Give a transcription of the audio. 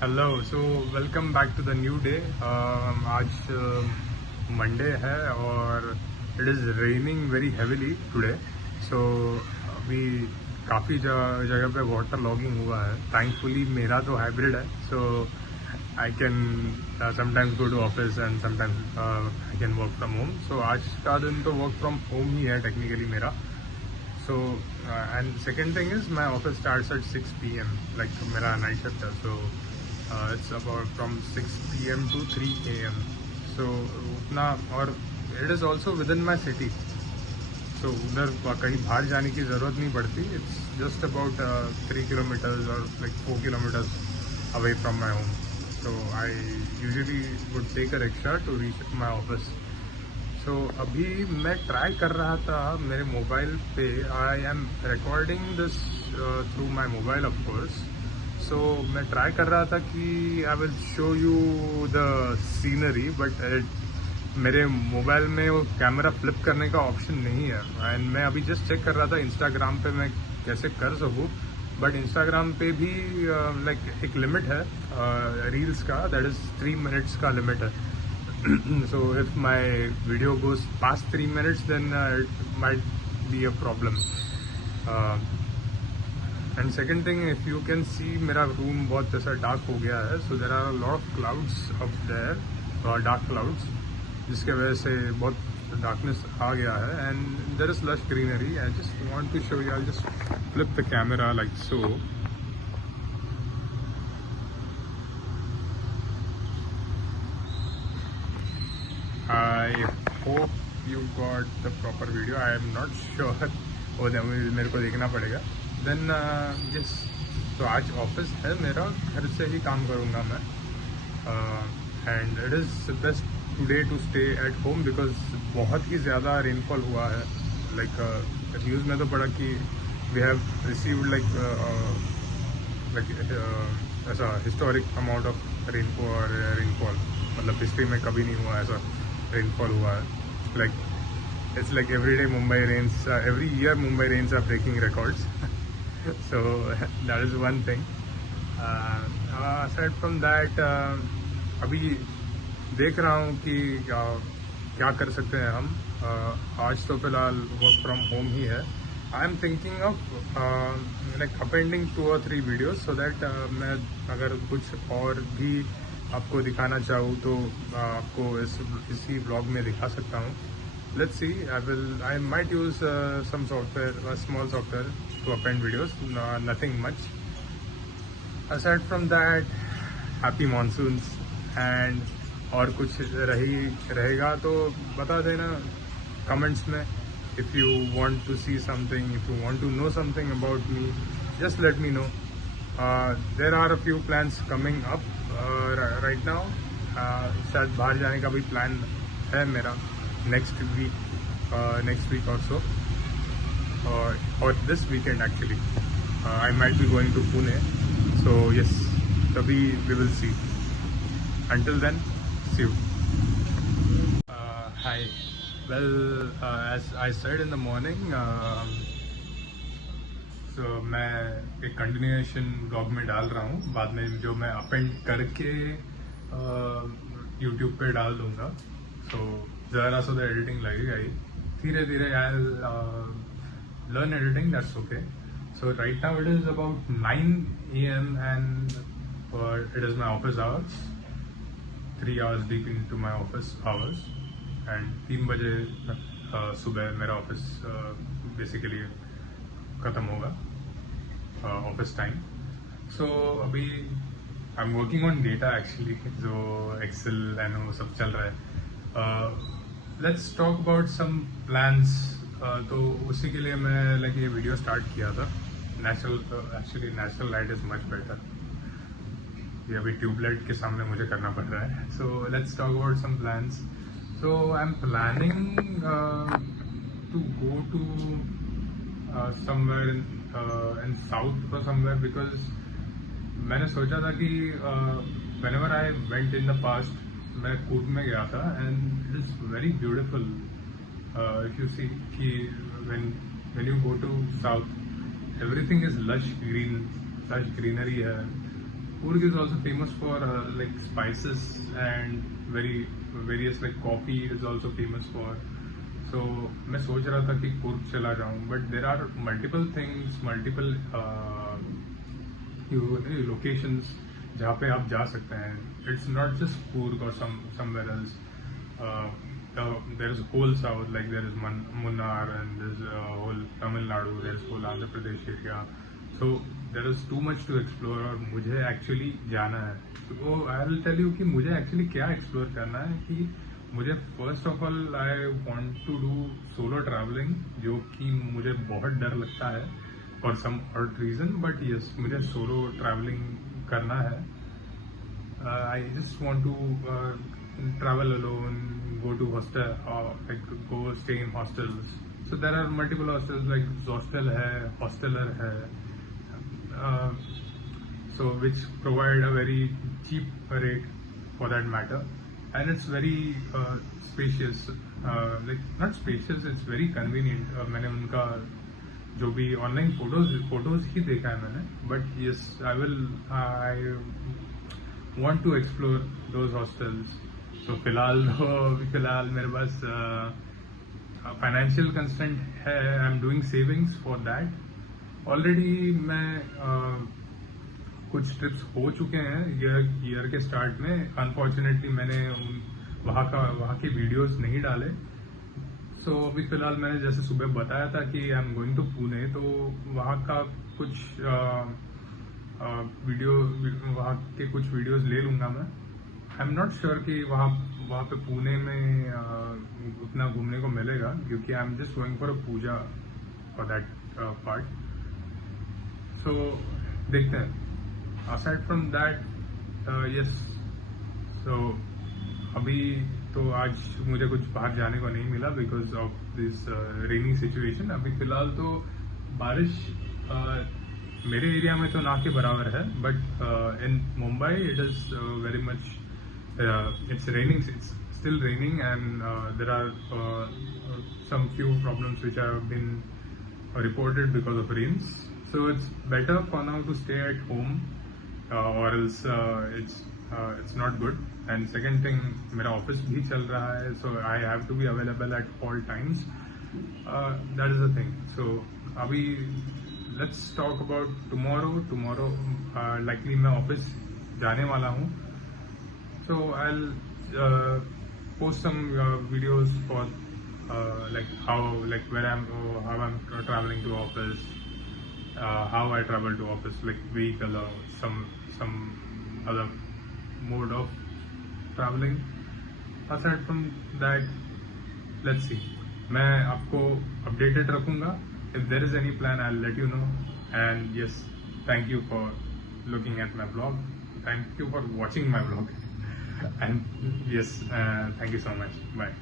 Hello so welcome back to the new day. आज Monday है और it is raining very heavily today. So अभी काफ़ी जगह पे वाटर लॉगिंग हुआ है। थैंकफुली मेरा तो हाइब्रिड है, so I can sometimes go to office and sometimes I can work from home. So आज का दिन तो वर्क फ्रॉम होम ही है टेक्निकली मेरा। So and second thing is my office starts at 6 PM, like मेरा नाइट शिफ्ट है। सो it's about from 6 PM to 3 AM. So उतना, और it is also within my city. So उधर कहीं बाहर जाने की ज़रूरत नहीं पड़ती. It's just about 3 kilometers or like 4 kilometers away from my home. So I usually would take a rickshaw to reach my office. So अभी मैं ट्राई कर रहा था मेरे मोबाइल पे. I am recording this through my mobile of course. So मैं try कर रहा था कि I will show you the scenery, but मेरे मोबाइल में वो कैमरा फ्लिप करने का ऑप्शन नहीं है. एंड मैं अभी जस्ट चेक कर रहा था इंस्टाग्राम पे मैं कैसे कर सकूँ. बट इंस्टाग्राम पे भी लाइक एक लिमिट है रील्स का, दैट इज़ 3 minutes का लिमिट है. So if my video goes past 3 minutes, then it might be a problem. And second thing, if you can see, मेरा रूम बहुत ऐसा डार्क हो गया है. So there are a lot of clouds up there, dark clouds, जिसके वजह से बहुत darkness आ गया है. And there is lush greenery. I just want to show you. I'll just flip the camera like so. I hope you got the proper video. I am not sure. वो मेरे को देखना पड़ेगा. देन यस, तो आज ऑफिस है मेरा, घर से ही काम करूँगा मैं. And it is best today to stay at home because बहुत ही ज़्यादा रेनफॉल हुआ है. लाइक न्यूज़ में तो पढ़ा कि वी हैव रिसीव्ड लाइक ऐसा हिस्टोरिक अमाउंट ऑफ रेनफॉल. मतलब हिस्ट्री में कभी नहीं हुआ ऐसा रेनफॉल हुआ है. Like it's like every day Mumbai rains, every year Mumbai rains are breaking records. So that is one thing. Aside from that, अभी देख रहा हूँ कि क्या कर सकते हैं हम. आज तो फिलहाल वर्क फ्रॉम होम ही है. I am thinking of like appending 2 or 3 वीडियोज सो दैट मैं अगर कुछ और भी आपको दिखाना चाहूँ तो आपको इसी ब्लॉग में दिखा सकता हूँ. Let's see. I might use some software, a small software, to append videos. Nothing much. Aside from that, happy monsoons. And और कुछ रहेगा तो बता देना comments में. If you want to see something, if you want to know something about me, just let me know. There are a few plans coming up right now. शायद बाहर जाने का भी प्लान है मेरा next week or so, or this weekend actually. I might be going to Pune, so yes, tabhi we will see. Until then, see you. Hi. Well, as I said in the morning, so मैं एक continuation blog में डाल रहा हूँ. बाद में जो मैं अपेंड करके यूट्यूब पे डाल दूँगा. So ज़रा सा तो एडिटिंग लगेगा ही. धीरे धीरे आई learn editing, that's okay. So right now it is about 9 AM and it is my office hours. 3 hours deep into my office hours. And 3 बजे सुबह मेरा ऑफिस बेसिकली ख़त्म होगा, ऑफिस टाइम. सो अभी I am working on data actually, जो excel and वो सब चल रहा है. Let's talk about some plans. तो उसी के लिए मैं लाइक ये वीडियो स्टार्ट किया था. Actually natural light is much better. ये अभी ट्यूबलाइट के सामने मुझे करना पड़ रहा है. So let's talk about some plans. So I am planning to go to somewhere in south और समवेयर, बिकॉज मैंने सोचा था कि whenever I went in the past, मैं कूट में गया था and it is very beautiful. If you see कि when you go to south, everything is lush greenery है. Coorg is also famous for like spices and very various like coffee is also famous for. So मैं सोच रहा था कि Coorg चला जाऊँ, but there are multiple things, multiple locations जहाँ पे आप जा सकते हैं. It's not just Coorg or somewhere else. There is whole south, like there is Munnar and there's whole Tamil Nadu, there's whole Andhra Pradesh area. So there is too much to explore और मुझे actually जाना है. तो I will tell you कि मुझे actually क्या explore करना है कि मुझे first of all I want to do solo traveling, जो कि मुझे बहुत डर लगता है for some odd reason, but yes मुझे solo traveling करना है. I just want to travel alone, go to hostel, like go stay in hostels. So there are multiple hostels like Zostel hai, Hosteler hai, so which provide a very cheap rate for that matter, and it's very spacious. Like not spacious, it's very convenient. मैंने उनका जो भी online photos ही देखा है मैंने, but yes I want to explore those hostels. So फिलहाल मेरे पास financial constant है. I am doing savings for that. Already मैं कुछ ट्रिप्स हो चुके हैं ईयर के स्टार्ट में. अनफॉर्चुनेटली मैंने वहाँ के वीडियोस नहीं डाले. सो अभी फिलहाल मैंने जैसे सुबह बताया था कि I am going to Pune, तो वहाँ का कुछ वहाँ के कुछ वीडियोस ले लूंगा मैं. आई एम नॉट श्योर कि वहाँ पे पुणे में उतना घूमने को मिलेगा, क्योंकि I am just going for a puja for that part. So देखते हैं. Aside from that yes, so अभी तो आज मुझे कुछ बाहर जाने को नहीं मिला because of this raining situation. अभी फिलहाल तो बारिश मेरे एरिया में तो ना के बराबर है, but in Mumbai it is very much, it's raining, it's still raining, and there are some few problems which have been reported because of rains. So it's better for now to stay at home, or else it's not good. And second thing, मेरा ऑफिस भी चल रहा है, so I have to be available at all times. That is the thing. So अभी let's talk about tomorrow. Likely मैं ऑफिस जाने वाला हूँ. So I'll post some videos for how I'm traveling to office, how I travel to office, like vehicle or some other mode of traveling. Aside from that, let's see. मैं आपको updated रखूँगा. If there is any plan, I'll let you know. And yes, thank you for looking at my vlog. Thank you for watching my vlog. And yes, thank you so much. Bye.